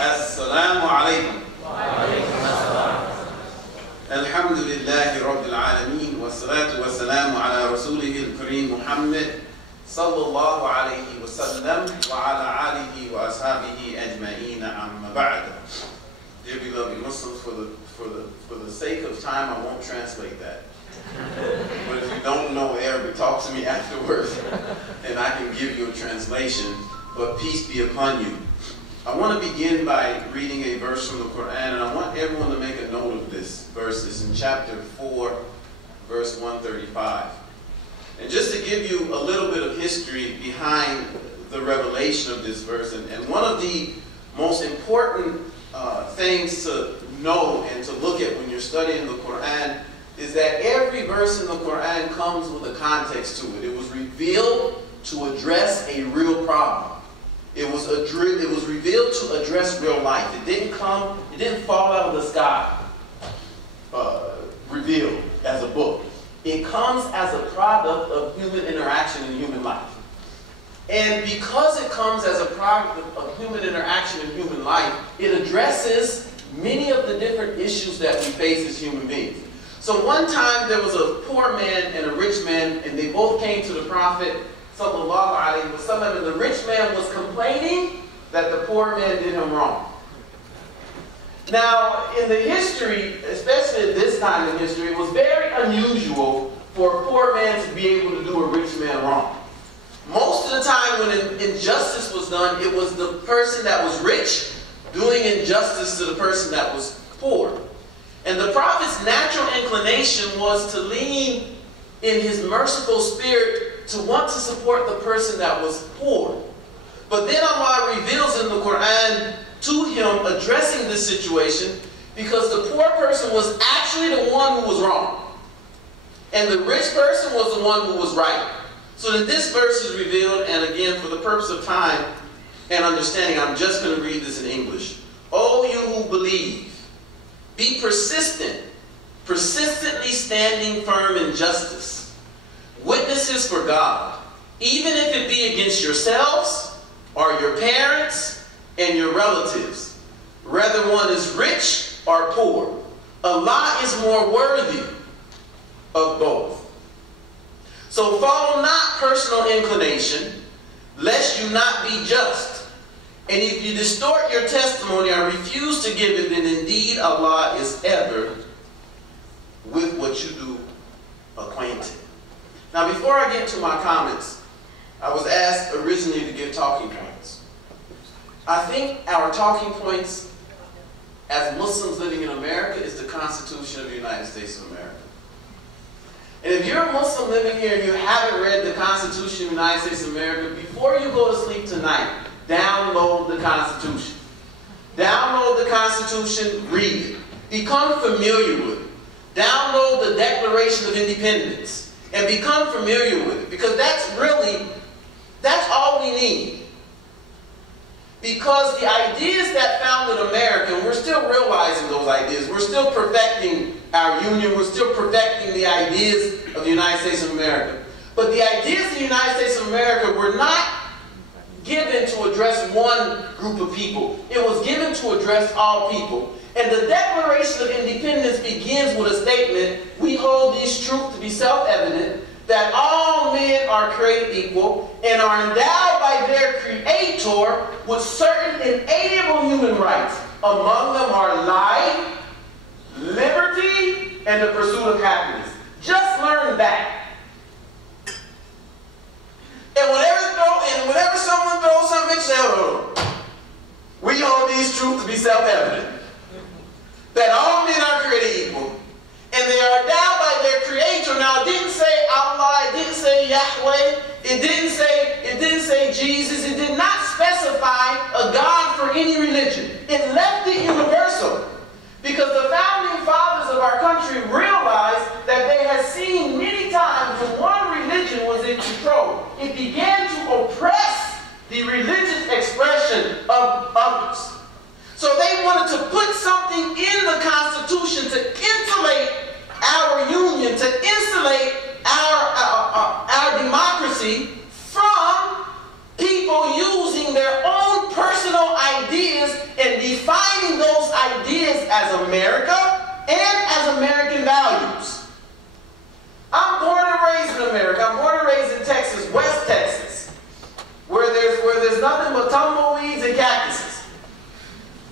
Assalamu alaikum. Alhamdulillahi Rabbil Alameen. Wassalatu wassalamu ala Rasulihil Kareem Muhammad sallallahu alayhi wa sallam wa ala alihi wa ashabihi ajma'een amma ba'd. Dear beloved Muslims, for the sake of time, I won't translate that. But if you don't know Arabic, talk to me afterwards and I can give you a translation. But peace be upon you. I want to begin by reading a verse from the Quran, and I want everyone to make a note of this verse. It's in chapter 4, verse 135. And just to give you a little bit of history behind the revelation of this verse, and one of the most important things to know and to look at when you're studying the Quran is that every verse in the Quran comes with a context to it. It was revealed to address a real problem. It was revealed to address real life. It didn't fall out of the sky, revealed as a book. It comes as a product of human interaction in human life. And because it comes as a product of human interaction in human life, it addresses many of the different issues that we face as human beings. So one time there was a poor man and a rich man, and they both came to the Prophet sallallahu alaihi wasallam, and the rich man was complaining that the poor man did him wrong. Now, in the history, especially at this time in history, it was very unusual for a poor man to be able to do a rich man wrong. Most of the time when injustice was done, it was the person that was rich doing injustice to the person that was poor. And the Prophet's natural inclination was to lean in his merciful spirit to want to support the person that was poor. But then Allah reveals in the Quran to him addressing this situation, because the poor person was actually the one who was wrong, and the rich person was the one who was right. So that this verse is revealed, and again, for the purpose of time and understanding, I'm just going to read this in English. O you who believe, be persistent, persistently standing firm in justice. Witnesses for God, even if it be against yourselves or your parents and your relatives, whether one is rich or poor. Allah is more worthy of both. So follow not personal inclination, lest you not be just. And if you distort your testimony or refuse to give it, then indeed Allah is ever with what you do acquainted. Now, before I get to my comments, I was asked originally to give talking points. I think our talking points as Muslims living in America is the Constitution of the United States of America. And if you're a Muslim living here and you haven't read the Constitution of the United States of America, before you go to sleep tonight, download the Constitution. Download the Constitution, read it. Become familiar with it. Download the Declaration of Independence and become familiar with it, because that's all we need. Because the ideas that founded America, and we're still realizing those ideas, we're still perfecting our union, we're still perfecting the ideas of the United States of America. But the ideas of the United States of America were not given to address one group of people. It was given to address all people. And the Declaration of Independence begins with a statement: we hold these truths to be self-evident, that all men are created equal and are endowed by their Creator with certain inalienable human rights. Among them are life, liberty, and the pursuit of happiness. Just learn that. And whenever someone throws something, say, oh, we hold these truths to be self-evident, that all men are created equal, and they are endowed by their Creator. Now, it didn't say Allah, it didn't say Yahweh, it didn't say Jesus, it did not specify a God for any religion. It left it universal, because the founding fathers of our country realized that they had seen many times when one religion was in control, it began to oppress the religious expression of others. So they wanted to put something in the Constitution to insulate our union, to insulate our democracy from people using their own personal ideas and as America and as American values. I'm born and raised in America. I'm born and raised in Texas, West Texas, where there's nothing but tumbleweeds and cactuses.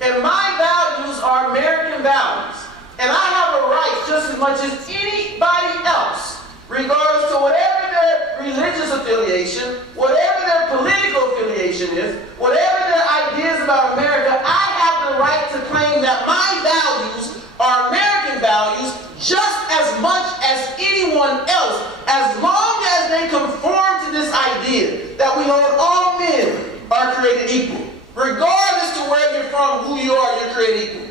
And my values are American values. And I have a right just as much as anybody else, regardless to whatever their religious affiliation, whatever their political affiliation is, whatever their ideas about America, I have the right to claim that my values are American values just as much as anyone else, as long as they conform to this idea that we hold all men are created equal. Regardless to where you're from, who you are, you're created equal.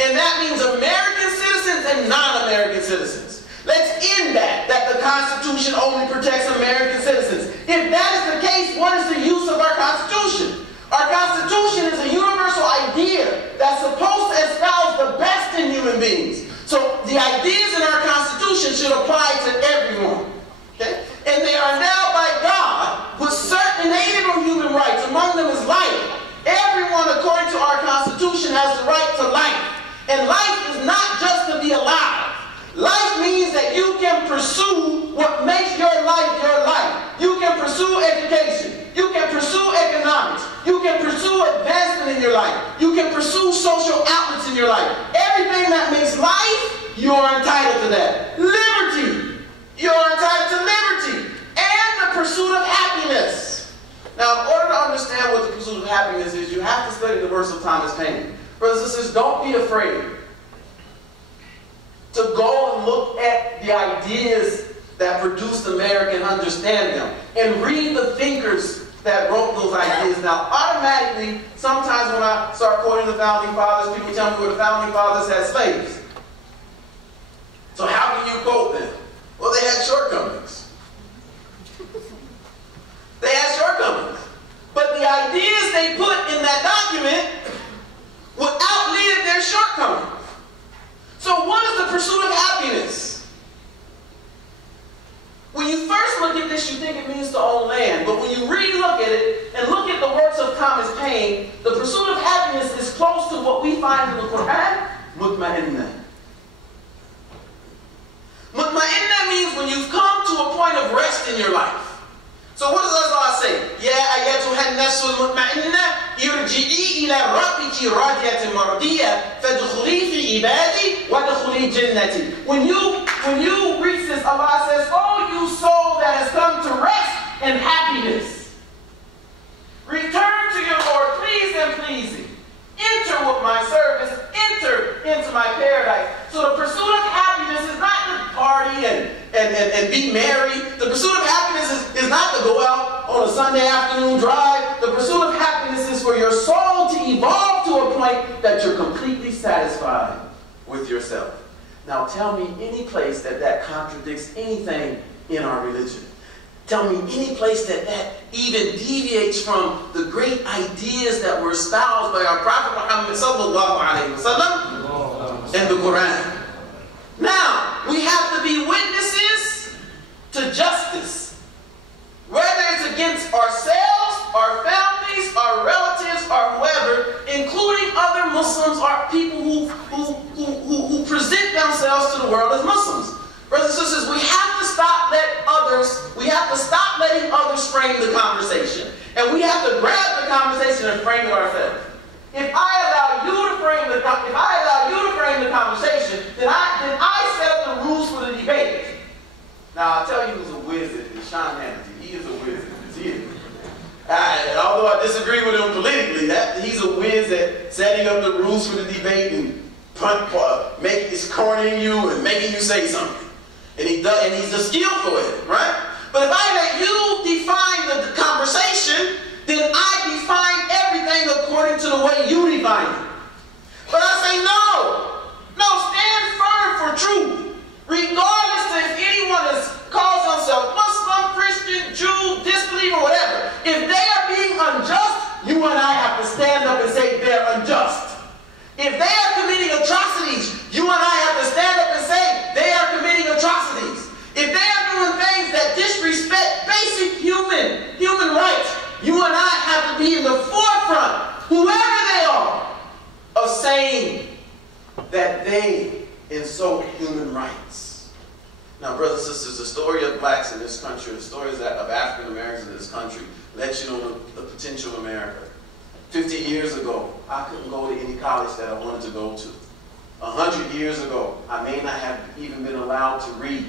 And that means American citizens and non-American citizens. Let's end that the Constitution only protects American citizens. If that is the case, what is the use of our Constitution? Our Constitution is a universal idea that's supposed to espouse the best in human beings. So the ideas in our Constitution should apply to everyone. Okay? And they are endowed by God with certain inalienable human rights. Among them is life. Everyone, according to our Constitution, has the right to life. And life is not just to be alive. Life means that you can pursue what makes your life your life. You can pursue education. You can pursue economics. You can pursue advancement in your life. You can pursue social outlets in your life. Everything that makes life, you are entitled to that. Liberty. You are entitled to liberty. And the pursuit of happiness. Now, in order to understand what the pursuit of happiness is, you have to study the verse of Thomas Paine. Brothers and sisters, don't be afraid to go and look at the ideas that produced America and understand them. And read the thinkers that wrote those ideas. Now, automatically, sometimes when I start quoting the Founding Fathers, people tell me, well, the Founding Fathers had slaves. So how can you quote them? Well, they had shortcomings. They had shortcomings. But the ideas they put in that document would outlive their shortcomings. So what is the pursuit of happiness? When you first look at this, you think it means to own land. But when you really look at it and look at the works of Thomas Paine, the pursuit of happiness is close to what we find in the Quran, mutma'inna. Mutma'inna means when you've come to a point of rest in your life. So what does Allah say? Ya ayyatuha an-nafsul mutma'inna irji'i ila rabbiki radiyatan mardiyah fadkhuli fi ibadi wadkhuli jannati. When you reach this, Allah says, "Oh, you soul that has come to rest and happiness, return to your Lord, pleased and pleasing. Enter with my service, enter into my paradise." So the pursuit of happiness is not to party and be merry. The pursuit of happiness is not to go out on a Sunday afternoon drive. The pursuit of happiness is for your soul to evolve to a point that you're completely satisfied with yourself. Now tell me any place that contradicts anything in our religion. Tell me any place that even deviates from the great ideas that were espoused by our Prophet Muhammad sallallahu alaihi wasallam in the Quran. Now, we have to be witnesses to justice. Whether it's against ourselves, our families, our relatives, or whoever, including other Muslims or people who present themselves to the world as Muslims. Brothers and sisters, we have to stop letting others frame the conversation. And we have to grab the conversation and frame it ourselves. If I allow you to frame the conversation, then I set up the rules for the debate. Now I'll tell you who's a wizard, is Sean Hannity. He is a wizard. He is. Although I disagree with him politically, he's a whiz at setting up the rules for the debate and cornering you and making you say something. And he's a skillful at it, right? But if I let you define the conversation, then I define everything according to the way you define it. But I say no, stand firm for truth. Regardless of if anyone calls themselves Muslim, Christian, Jew, disbeliever, whatever. If they are being unjust, you and I have to stand up and say they're unjust. If they are committing atrocities, you and I have to stand up and say they are committing atrocities. If they are doing things that disrespect basic human rights, you and I have to be in the forefront, whoever they are, of saying they insult human rights. Now, brothers and sisters, the story of blacks in this country, the stories of African Americans in this country, let you know the potential of America. 50 years ago, I couldn't go to any college that I wanted to go to. 100 years ago, I may not have even been allowed to read.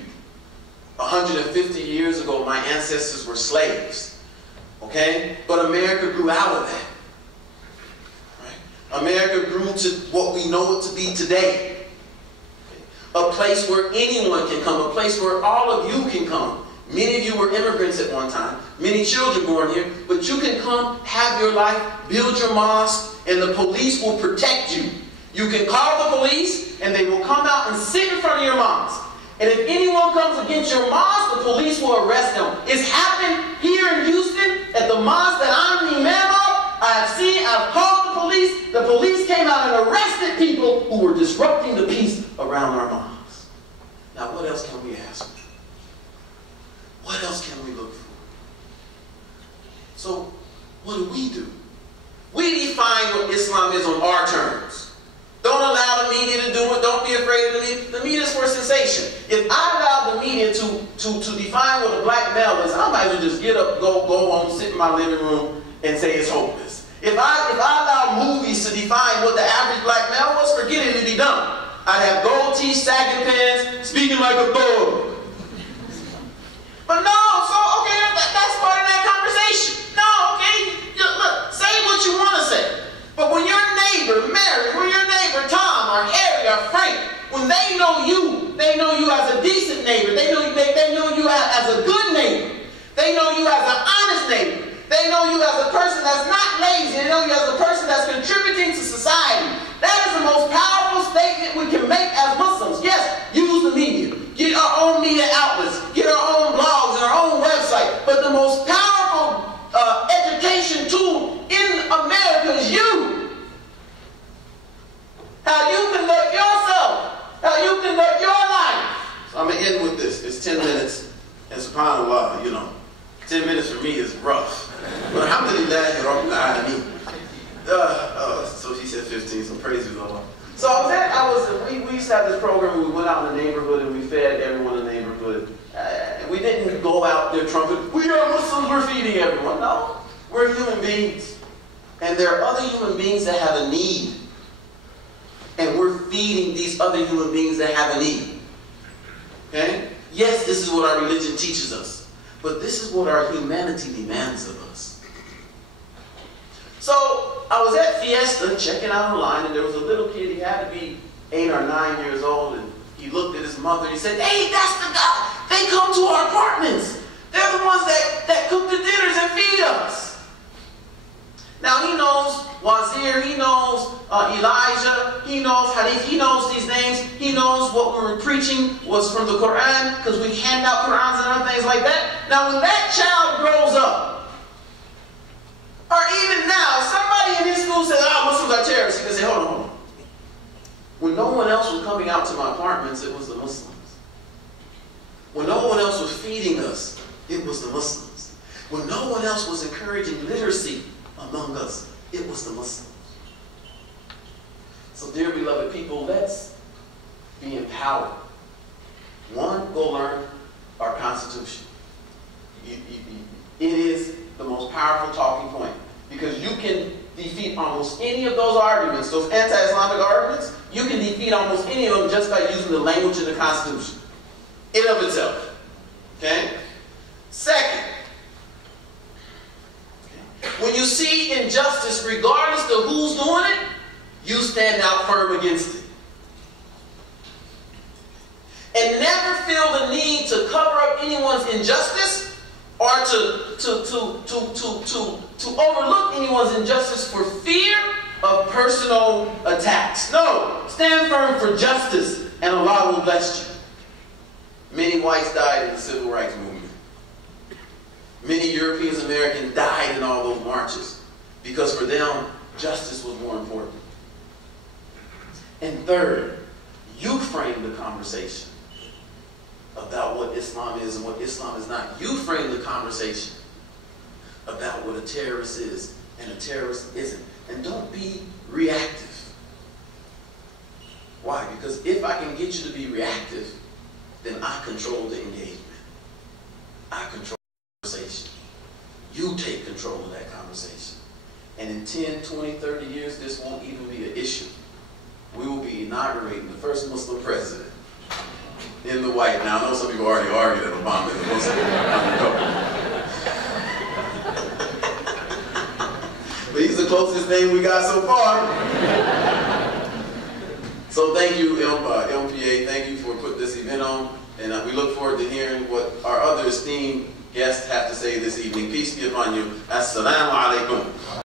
150 years ago, my ancestors were slaves. Okay? But America grew out of that. Right? America grew to what we know it to be today. Okay? A place where anyone can come, a place where all of you can come. Many of you were immigrants at one time, many children born here, but you can come, have your life, build your mosque, and the police will protect you. You can call the police, and they will come out and sit in front of your mosque. And if anyone comes against your mosque, the police will arrest them. It's happened here in Houston at the mosque that I'm the imam of. I've called the police. The police came out and arrested people who were disrupting the peace around our mosques. Now, what else can we ask for? What else can we look for? So, what do? We define what Islam is on our terms. Don't allow the media to do it. Don't be afraid of the media. The media is for sensation. If I allow the media to define what a black male is, I might as well just get up, go home, sit in my living room, and say it's hopeless. If I allow movies to define what the average black male was, forget it, it'd be done. I'd have gold teeth, sagging pants, speaking like a thug. But no, so, okay, that's part of that conversation. No, okay, look, say what you want to say. But when your neighbor, Mary, when your neighbor, Tom, or Harry, or Frank, when they know you as a decent neighbor, they know you as a good neighbor, they know you as an honest neighbor, they know you as a person that's not lazy, they know you as a person that's contributing to society. That is the most powerful statement we can make as Muslims. Yes, use the media. Get our own media outlets. Get our own blogs and our own website. But the most powerful education tool in America is you. How you conduct yourself. How you conduct your life. So I'm going to end with this. It's 10 minutes. And subhanAllah, 10 minutes for me is rough. But alhamdulillah, so she said 15, so praise the Lord. So we used to have this program where we went out in the neighborhood and we fed everyone in the neighborhood. We didn't go out there trumpet, we are Muslims, we're feeding everyone. No, we're human beings. And there are other human beings that have a need. And we're feeding these other human beings that have a need. Okay? Yes, this is what our religion teaches us. But this is what our humanity demands of us. So, I was at Fiesta checking out online, and there was a little kid, he had to be 8 or 9 years old, and he looked at his mother and he said, hey, that's the guy. They come to our apartments. They're the ones that cook the dinners and feed us. Now, he knows Wazir, he knows Elijah, he knows Hadith, he knows these names, he knows what we were preaching was from the Quran, because we hand out Qurans and other things like that. Now, when that child grows up, or even now, somebody in his school says, Muslims are terrorists. He can say, hold on. When no one else was coming out to my apartments, it was the Muslims. When no one else was feeding us, it was the Muslims. When no one else was encouraging literacy among us, it was the Muslims. So, dear beloved people, let's be empowered. One, go learn our Constitution. It is the most powerful talking point, because you can defeat almost any of those arguments, those anti-Islamic arguments. You can defeat almost any of them just by using the language of the Constitution in of itself. Okay? Second, when you see injustice, regardless of who's doing it, you stand out firm against it. And never feel the need to cover up anyone's injustice or to overlook anyone's injustice for fear of personal attacks. No, stand firm for justice and Allah will bless you. Many whites died in the civil rights movement. Many Europeans, Americans died in all those marches because for them, justice was more important. And third, you frame the conversation about what Islam is and what Islam is not. You frame the conversation about what a terrorist is and a terrorist isn't. And don't be reactive. Why? Because Because if I can get you to be reactive, then I control the engagement. I control the conversation. You take control of that conversation. And in 10, 20, 30 years, this won't even be an issue. We will be inaugurating the first Muslim president in the White House. Now, I know some people already argue that Obama is a Muslim. But he's the closest thing we got so far. So thank you, MPA. Thank you for putting this event on. And we look forward to hearing what our other esteemed guests have to say this evening. Peace be upon you. Assalamu alaikum.